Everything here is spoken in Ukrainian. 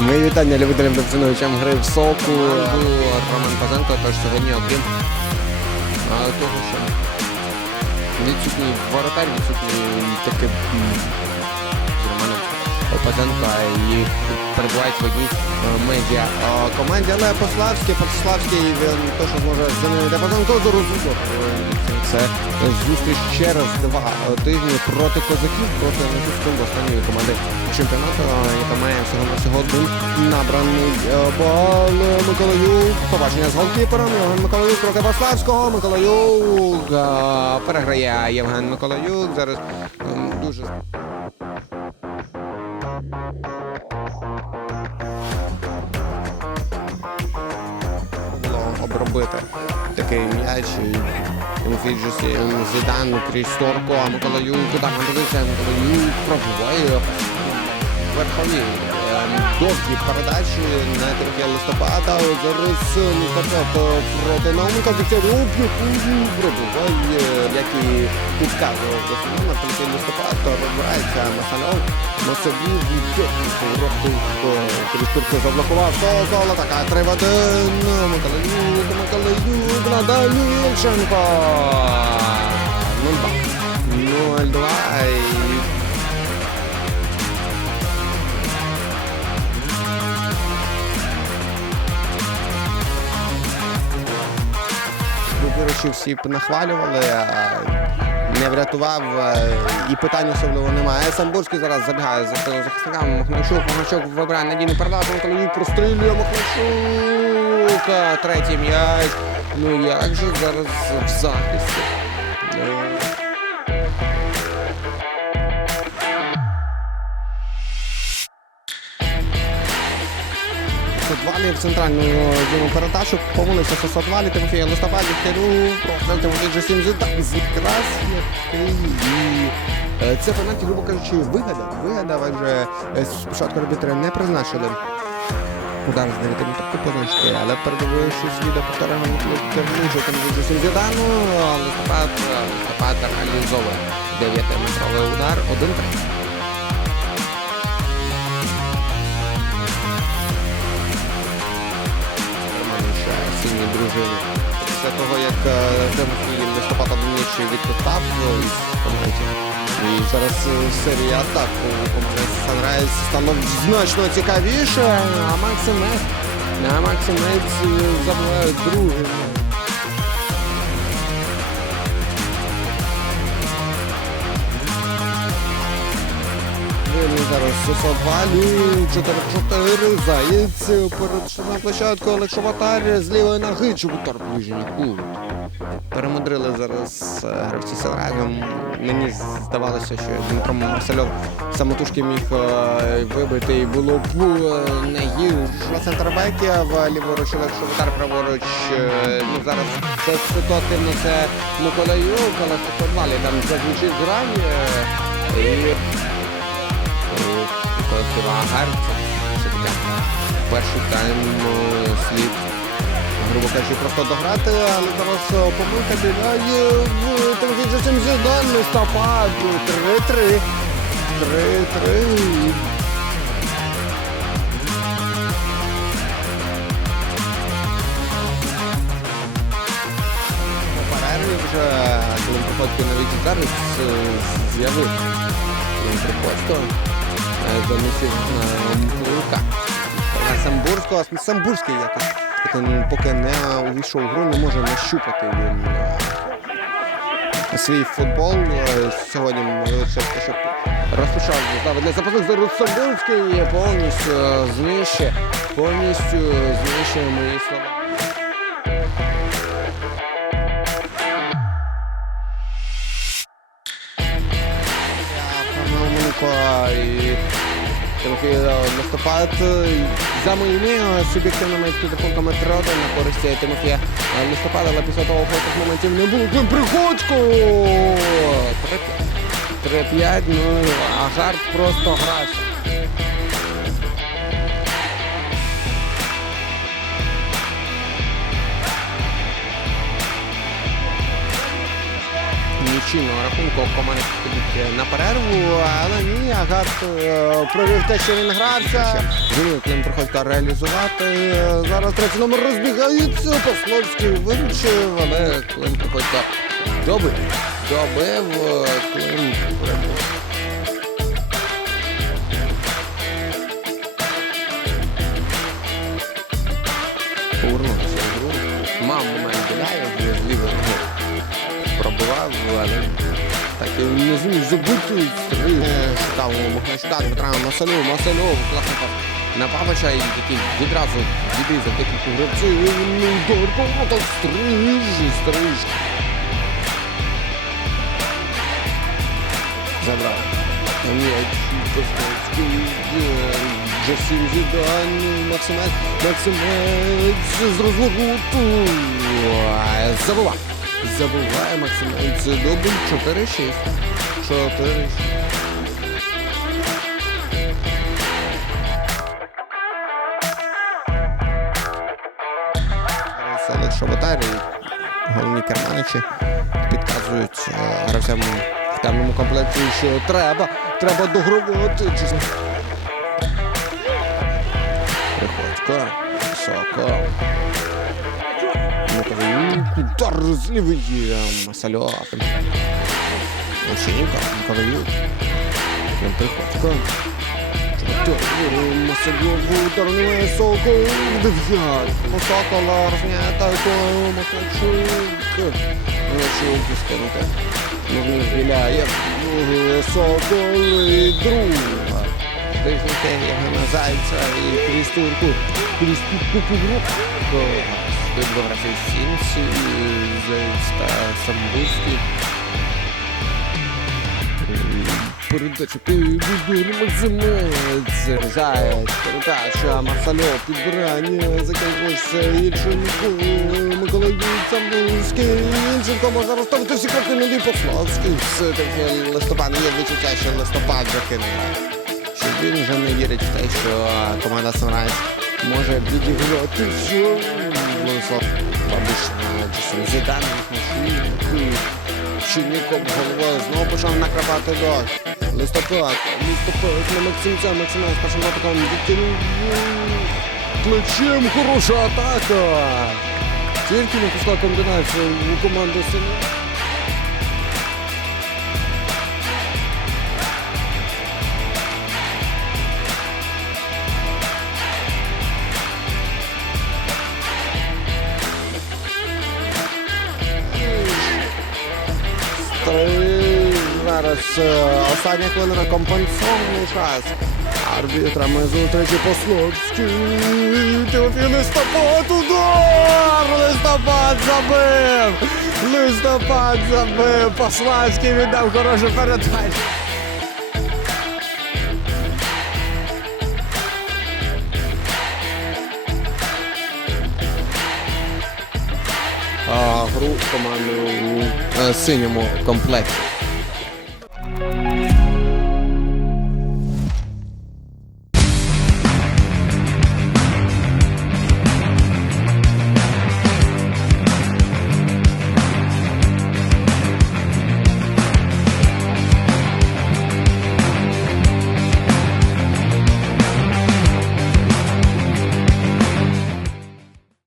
Мої вітання любителям та поціновичам гри в соку. Роман Пазенко, тож сьогодні, окрім того, що відсутній воротар, відсутній Романом Пазенко і перебувають в одній е, медіа е, команді, але Пославський, Пославський, він то, що зможе замінити Пазенко до розвитку. Це зустріч через два тижні проти козаків, проти Лисицької останньої команди чемпіонату, яка має всього на всього набраний е, бал Миколаюк. Побачення з голкіпером Євген Миколаюк проти Пославського. Миколаюк е, переграє Євген Миколаюк. Зараз ем, дуже було обробити такий м'яч. і Тимофій Джесі Зідан крізь сторку, а Миколаюк куди дивиться, Миколаюк пробуває верхові ем, довгі передачі на Тимофія листопада. Зараз листопад проти Науменка Дегтярюк пробуває, як і підказував до Симона, Тимофій листопад розбирається Масальов на собі руху крізь турку заблокував. Зола така 3 в 1. Миколаюк, Миколаюк, надає Ільченко. Виборочі всі нахвалювали, не врятував і питань особливо немає. Самбурський зараз забігає за захисниками. захисника. Махначук, Махначук вибирає надійну передачу, Миколаїв прострілює Махначук. Третій м'яч. Ну як же зараз в захисті? Е, Сосвалі в центральну зону передачу помилився Сосвалі, Тимофія Листопад, Дігтярю, профіль Тимофій же сім зідан. Якраз який і е, це пенальті, грубо кажучи, вигадав. Вигадав, адже е, спочатку арбітри не призначили удар з 9 метрів позначки, але передивившись відео повторення Тимофій Тимофій же сім зідану, Листопад, Листопад реалізовує 9-метровий удар, 1-3. Дружини. Після того, як е, Тимофій листопада двічі відпитав із команді. І зараз е, серія атак у команди Sunrise стало значно цікавіше, а Максимець е, забуває другий. 602, 4-4, Заєць перед на площадку, Олег Шоватар з лівої ноги, Чубутар ближній кут. Перемудрили зараз е, гравці Селразу. Мені здавалося, що Дмитро Марсельов самотужки міг е, вибити і було б е, не гірше центрбеків, ліворуч Олег Шоватар, праворуч. Ну, зараз це ситуативно це Миколаюк, але подвалі там зазвучить грань. Колектива Гарця. Це таке. Перший тайм е, слід, грубо кажучи, просто дограти, але зараз е, помилка біляє в Тимофій Джасим Зідан, листопад, 3-3. 3-3. Вже коли проходки навіть зараз е, з'явив Він Приходько замісив на Лука. На Самбурського, Самбурський якось поки, не увійшов в гру, не може нащупати він е, свій футбол. Е, Сьогодні лише те, що розпочав застави для запасних Самбурський повністю е, знищує, повністю знищує мої слова. Тимофій листопад за моїми суб'єктивними підрахунками 3 на користь Тимофія листопада, але після того фотих моментів не було. Приходько! 3-5. 3-5, ну Азарт просто грався. Нічийного рахунку команди підуть на перерву, але ні, Агарт е, провів те, що він грався. Він Клим приходько реалізувати. Е, Зараз третій номер розбігається. Пословський виручив, але Клим приходько добив. Добив е, Клим але так і не зміг забути. Стриг шукав у Махначука, Дмитра Масалю, Масальов, класний пас на Павича і такий відразу відрізав декілька гравців. поворотом, стриж, стриж. Забрав. М'яч Костовський, Джасім Зідань, Максимець, Максимець з розвороту. Ай, Забуває. Забуває Максимець. Дубль 4-6. 4-6. Селих Шаботарі, головні керманичі підказують е, гравцям в темному комплекті, що треба, треба догравати. Приходько, високо. Маковий удар з лівої Масальова. Лученко, Маковий. Він Приходько. Масальов, удар не Сокол, дев'ят. Сокола розм'ята, то Макачук. Макачук скинути. Не вміг Біляєв. Сокол і друга. Дихнути Євгена Зайця і Крістурку. Крістурку погроб. Сімсі, Зайць та Самбурський. Передача Півдур Максимець. Заяць, передача Марсальов, підбирання, закінчилося Ільченко, Миколаїв Самбурський. Ільченко можна розставити всі кроки на Пославський. Все-таки листопад є відчуття, що листопад закинула. Що він вже не вірить в те, що команда Sunrise може підіграти все. Владислав Бабуш Зідан, Чинником головою знову почав накривати до Листопад, листопад на Максимця, Максима з першим атаком відтягнув плечем хороша атака. Тільки не пішла комбінація у команди Сина. Остання хвилина компенсований час. Арбітрами зустрічі Пословський. Тимофій Листопад удар! Листопад забив! Листопад забив! Пославський віддав хорошу передачу. Гру команду у е, синьому комплекті.